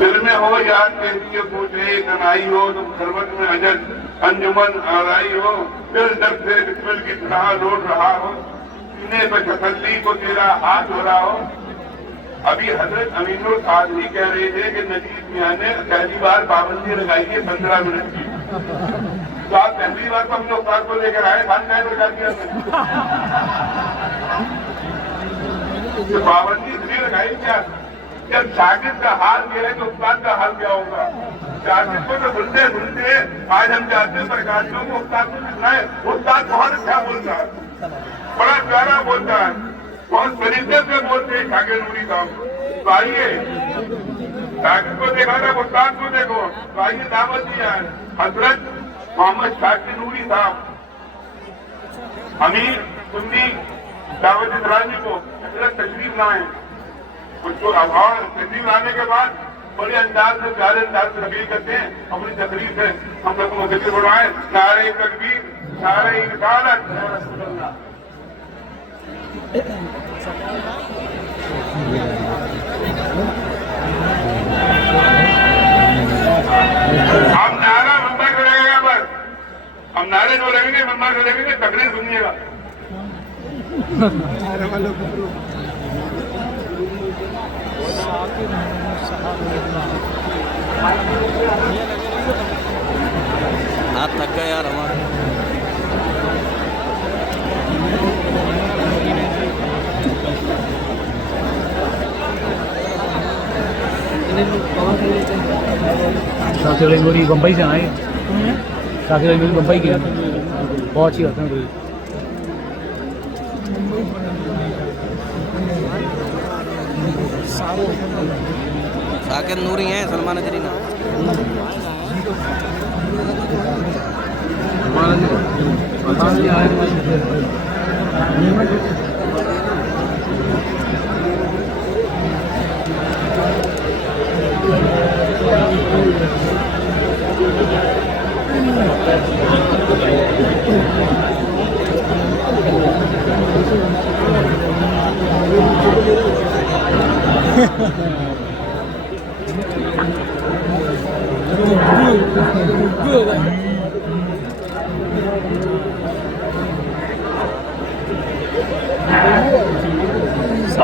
دل میں ہو یاد کے لیے پوچھے تنائی ہو تم خلوت میں اجل انجمن آرائی ہو، دل درد سے بسمل کی طرح لوٹ رہا ہو، سینے پہ تسلی کو تیرا ہاتھ ہو رہا ہو۔ ابھی حضرت امین القادری کہہ رہے تھے کہ نجیب میاں نے پہلی بار پابندی لگائی ہے 15 منٹ کی، تو آپ پہلی بار تو اپنے استاد کو لے کر آئے خان ٹائم لگا دیا پابندی اس لیے لگائی کیا؟ جب شاگرد کا حال یہ ہے تو استاد کا حال کیا ہوگا؟ شاگرد کو تو بھولتے بھولتے آج ہم چاہتے ہیں سرکاریوں کو استاد کو سکھائے، استاد بہت اچھا بولتا ہے، بڑا پیارا بولتا ہے، بہت طریقے سے بولتے ہیں شاگرد نوری صاحب۔ تو آئیے شاگرد کو دیکھا تھا، استاد کو دیکھو، تو آئیے دعوت دیا ہے حضرت محمد شاکر نوری صاحب امیر سنی دعوت اسلامی کو حضرت تشریف لائیں۔ کچھ کو اور تشریف لانے کے بعد بڑے انداز سے پیارے انداز سے تقریر کرتے ہیں، اپنی تقریر سے ہم لوگ کو ذکر بڑھائیں، نعرہ تکبیر، نعرہ رسالت۔ ہم نعرہ ممبر پہ لگے گا، بس ہم نعرے جو لگیں گے ممبر پہ لگیں گے، تقریر سنیے گا۔ ہاتھ تھک گئے یار ہمارے۔ شاکر علی نوری بمبئی سے آئے، شاکر علی نوری بمبئی کے بہت اچھی ہوتے ہیں۔ شاکر نوری ہیں، سلمان اجری نا۔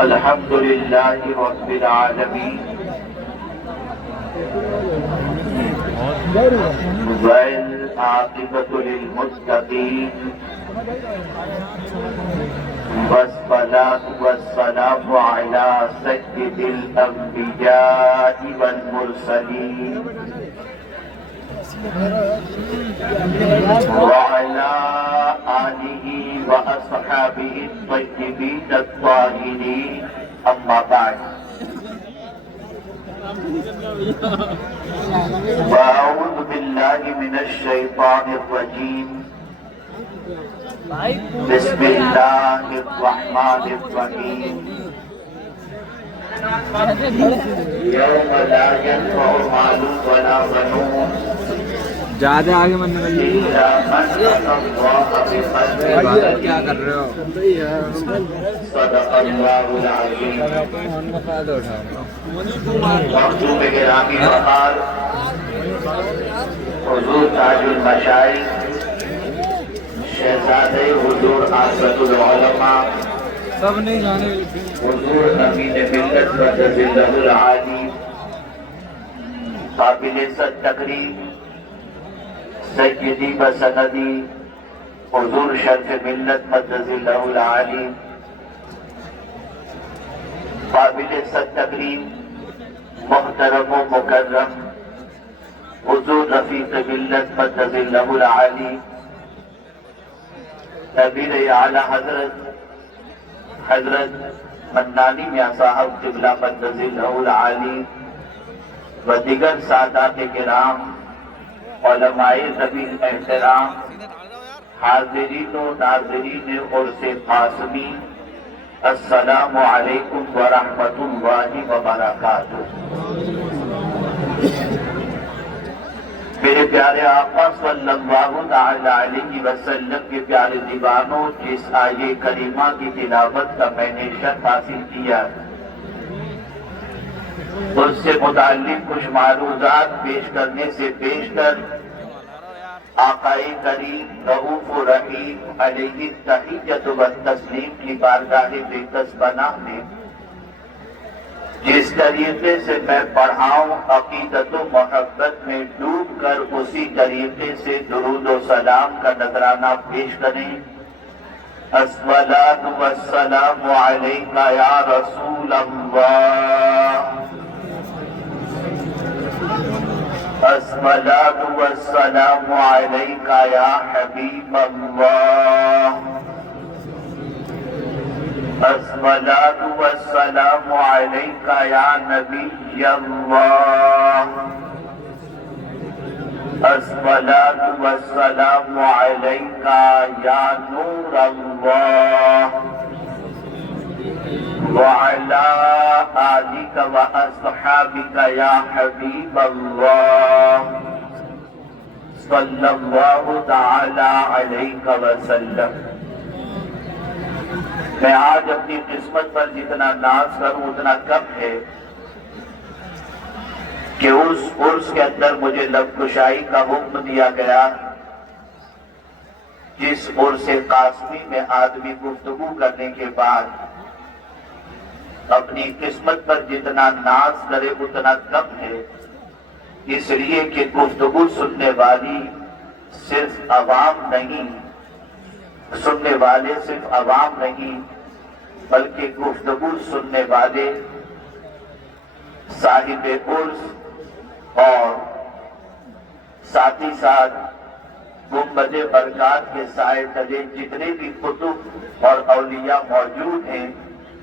الحمد للہ رب العالمین والعاقبۃ للمتقین والصلاة والسلام علی سید الانبیاء والمرسلین وعلى آلہ واصحابہ الطیبین الطاہرین، اما بعد فاعوذ باللہ من الشیطان الرجیم، بسم اللہ الرحمن الرحیم۔ یوم لا ينفع مال ولا بنون زیادہ آگے من نکلیے، الا من اتى الله بقلب کیا کر رہے ہو؟ صدق اللہ العظیم۔ فائدہ اٹھاؤ۔ مخدوم گرامی وقار حضور تاج المشائخ شہزادہ حضور عاصمۃ العلماء سب نہیں جانے حضور امین ملت مدد اللہ العالی، قابل عزت تقریب سیدی و سندی حضور شرف ملت مدد اللہ العالی، قابل عزت تقریب محترم و مکرم حضور رفیق ملت مدد اللہ العالی، امیر اعلیٰ حضرت منانی میاں صاحب قبلہ مدد اللہ العالی و دیگر سادات کرام، علماء ذوی احترام، حاضرین و ناظرین عرس قاسمی، السلام علیکم ورحمۃ اللہ وبرکاتہ۔ میرے پیارے آقا صلی اللہ تعالی علیہ وسلم کے پیارے دیوانوں، جس آیے کریمہ کی تلاوت کا میں نے شرف حاصل کیا، اس سے متعلق کچھ معروضات پیش کرنے سے پیش کر آقائے کریم رؤوف رحیم علیہ التحیۃ والتسلیم کی بارگاہ بےکس پناہ میں جس طریقے سے میں پڑھاؤں عقیدت و محبت میں ڈوب کر اسی طریقے سے درود و سلام کا نذرانہ پیش کریں۔ الصلاۃ والسلام علیک یا رسول اللہ، الصلاۃ والسلام علیک یا حبیب اللہ، الصلاۃ والسلام علیک یا نبی اللہ، الصلاۃ والسلام علیک یا نور اللہ، وعلی آلک واصحابک یا حبیب اللہ، صلی اللہ تعالی علیہ وسلم۔ میں آج اپنی قسمت پر جتنا ناز کروں اتنا کم ہے کہ اس عرس کے اندر مجھے لب کشائی کا حکم دیا گیا، جس عرس قاسمی میں آدمی گفتگو کرنے کے بعد اپنی قسمت پر جتنا ناز کرے اتنا کم ہے، اس لیے کہ گفتگو سننے والی صرف عوام نہیں، سننے والے صرف عوام نہیں بلکہ گفتگو سننے والے صاحب عرس اور ساتھ ہی ساتھ گنبد برکات کے سائے تلے جتنے بھی کتب اور اولیاء موجود ہیں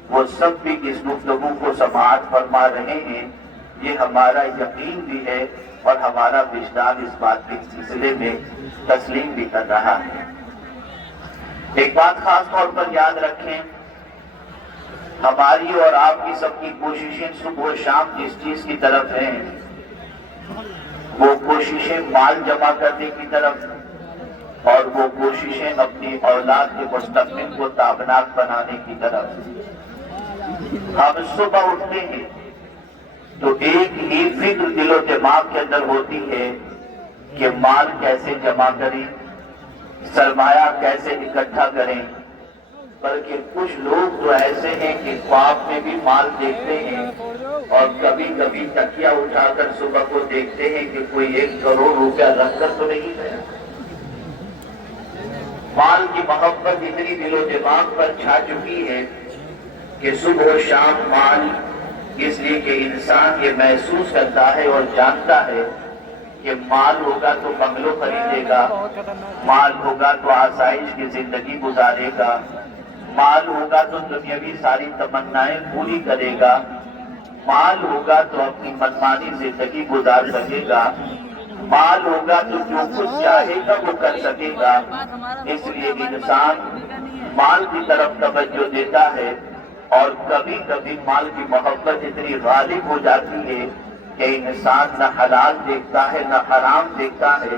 وہ سب بھی اس گفتگو کو سماعت فرما رہے ہیں۔ یہ ہمارا یقین بھی ہے اور ہمارا وجدان اس بات کے سلسلے میں تسلیم بھی کر رہا ہے۔ ایک بات خاص طور پر یاد رکھیں، ہماری اور آپ کی سب کی کوششیں صبح و شام جس چیز کی طرف ہیں وہ کوششیں مال جمع کرنے کی طرف اور وہ کوششیں اپنی اولاد کے مستقبل کو تابناک بنانے کی طرف۔ ہم صبح اٹھتے ہیں تو ایک ہی فکر دل و دماغ کے اندر ہوتی ہے کہ مال کیسے جمع کریں، سرمایہ کیسے اکٹھا کریں، بلکہ کچھ لوگ تو ایسے ہیں کہ خواب میں بھی مال دیکھتے ہیں اور کبھی کبھی تکیہ اٹھا کر صبح کو دیکھتے ہیں کہ کوئی 1 کروڑ روپیہ رکھ کر تو نہیں گیا۔ مال کی محبت اتنی دل و دماغ پر چھا چکی ہے کہ صبح و شام مال، اس لیے کہ انسان یہ محسوس کرتا ہے اور جانتا ہے کہ مال ہوگا تو بنگلو خریدے گا، مال ہوگا تو آسائش کی زندگی گزارے گا، مال ہوگا تو دنیاوی ساری تمنائیں پوری کرے گا، مال ہوگا تو اپنی منمانی زندگی گزار سکے گا، مال ہوگا تو جو کچھ چاہے گا وہ کر سکے گا۔ اس لیے انسان مال کی طرف توجہ دیتا ہے اور کبھی کبھی مال کی محبت اتنی غالب ہو جاتی ہے کہ انسان نہ حلال دیکھتا ہے نہ حرام دیکھتا ہے،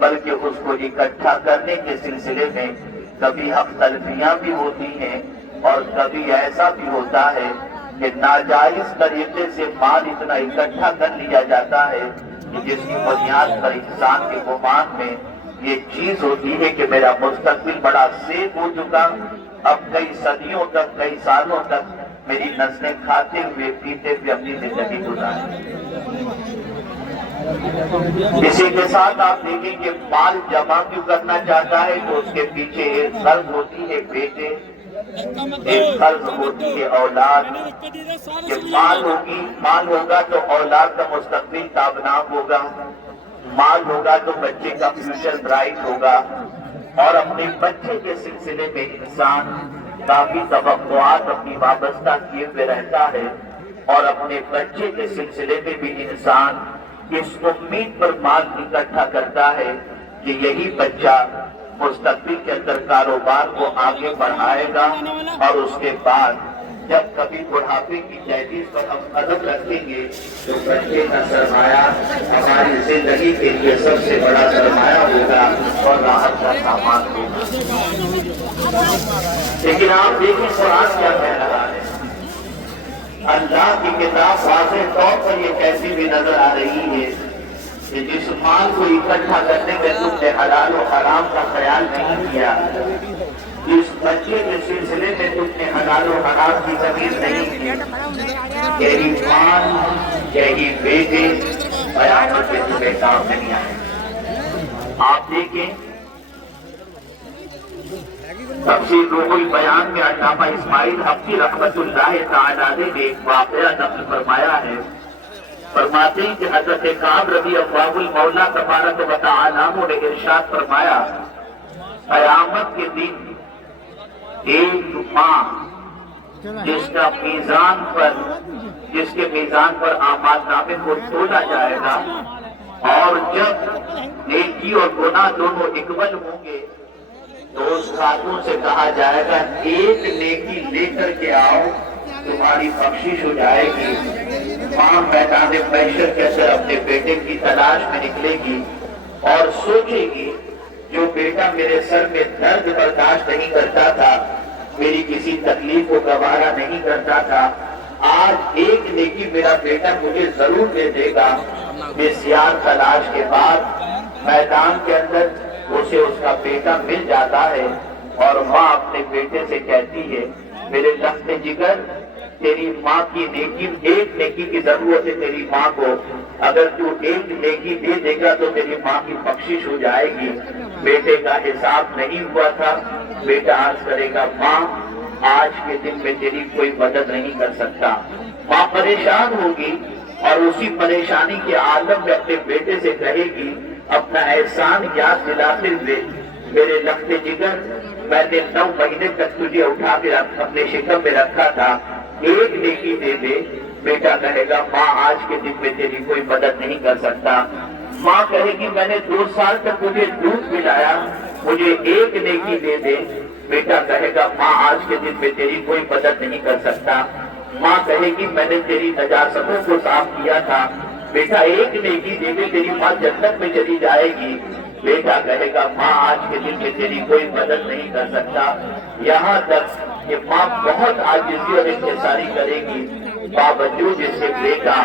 بلکہ اس کو اکٹھا کرنے کے سلسلے میں کبھی حق تلفیاں بھی ہوتی ہیں اور کبھی ایسا بھی ہوتا ہے کہ ناجائز طریقے سے مال اتنا اکٹھا کر لیا جاتا ہے کہ جس کی بنیاد پر انسان کے گمان میں یہ چیز ہوتی ہے کہ میرا مستقبل بڑا سیف ہو چکا، اب کئی صدیوں تک، کئی سالوں تک میری نسلیں کھاتے ہوئے پیتے ہوئے اپنی زندگی گزاریں۔ اسی کے ساتھ آپ دیکھیں کہ مال جمع کیوں کرنا چاہتا ہے تو اس کے پیچھے ایک قرض ہوتی ہے بیٹے، ایک قرض ہوتی ہے اولاد، کہ مال ہوگا تو اولاد کا مستقبل تابناک ہوگا، مال ہوگا تو بچے کا فیوچر برائٹ ہوگا، اور اپنے بچے کے سلسلے میں انسان کافی توقعات اپنی وابستہ کیے ہوئے رہتا ہے اور اپنے بچے کے سلسلے میں بھی انسان اس امید پر مال اکٹھا کرتا ہے کہ یہی بچہ مستقبل کے اندر کاروبار کو آگے بڑھائے گا اور اس کے بعد جب کبھی بڑھاپے کی دہلیز پر ہم قدم رکھیں گے تو بچے کا سرمایہ ہماری زندگی کے لیے سب سے بڑا سرمایہ ہوگا اور راحت کا سامان ہوگا۔ لیکن آپ دیکھیں قرآن کیا کہہ رہا ہے، اللہ کی کتاب واضح طور پر یہ کہتی بھی نظر آ رہی ہے کہ جس مال کو اکٹھا کرنے میں تم نے حلال و حرام کا خیال نہیں کیا، جس بچے کے سلسلے میں تم نے حلال و حرام کی تمیز نہیں کی، یہی مال یہی بیٹے قیامت میں تمہیں کام نہیں آئے۔ آپ دیکھیں تفسیر روح البیان میں علامہ اسماعیل حقی رحمت اللہ تعالی علیہ نے ایک واقعہ نقل فرمایا ہے۔ فرماتے ہیں کہ حضرت کعب رضی اللہ المولا تبارک و تعالی عنہ نے ارشاد فرمایا، قیامت کے دن ایک ماں جس کے میزان پر اعمال نامے کو تولا جائے گا، اور جب نیکی اور گناہ دونوں اکول ہوں گے تو اس خاتون سے کہا جائے گا ایک نیکی لے کر کے آؤ، تمہاری بخشش ہو جائے گی۔ ماں میدان محشر کے اندر اپنے بیٹے کی تلاش میں نکلے گی اور سوچے گی جو بیٹا میرے سر میں درد برداشت نہیں کرتا تھا، میری کسی تکلیف کو گوارا نہیں کرتا تھا، آج ایک نیکی میرا بیٹا مجھے ضرور دے دے گا۔ بسیار تلاش کے بعد میدان کے اندر اسے اس کا بیٹا مل جاتا ہے، اور ماں اپنے بیٹے سے کہتی ہے میرے لخت جگر، تیری ماں کی نیکی، ایک نیکی کی ضرورت ہے تیری ماں کو، اگر تو ایک نیکی دے دے گا تو تیری ماں کی بخشش ہو جائے گی۔ بیٹے کا حساب نہیں ہوا تھا، بیٹا عرض کرے گا ماں آج کے دن میں تیری کوئی مدد نہیں کر سکتا۔ ماں پریشان ہوگی اور اسی پریشانی کے عالم میں اپنے بیٹے سے کہے گی اپنا احسان یاد دلاتے ہوئے، میرے لخت جگر، میں نے 9 مہینے تک تجھے اٹھا کے اپنے شکم میں رکھا تھا، ایک نیکی دے دے۔ بیٹا کہے گا ماں آج کے دن میں تیری کوئی مدد نہیں کر سکتا۔ ماں کہے گی میں نے 2 سال تک تجھے دودھ پلایا، مجھے ایک نیکی دے دے۔ بیٹا کہے گا ماں آج کے دن میں تیری کوئی مدد نہیں کر سکتا۔ ماں کہے گی میں نے تیری نجاستوں کو صاف کیا تھا، بیٹا ایک نیکی دے دے، تیری ماں جنت میں چلی جائے گی۔ بیٹا کہے گا ماں آج کے دن میں تیری کوئی مدد نہیں کر سکتا۔ یہاں تک کہ ماں بہت عاجزی اور انکساری کرے گی، باوجود اس سے بیٹا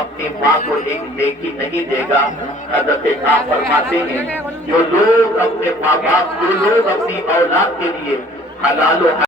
اپنی ماں کو ایک نیکی نہیں دے گا۔ حضرت کعب فرماتے ہیں جو لوگ اپنے ماں باپ، جو لوگ اپنی اولاد کے لیے حلال و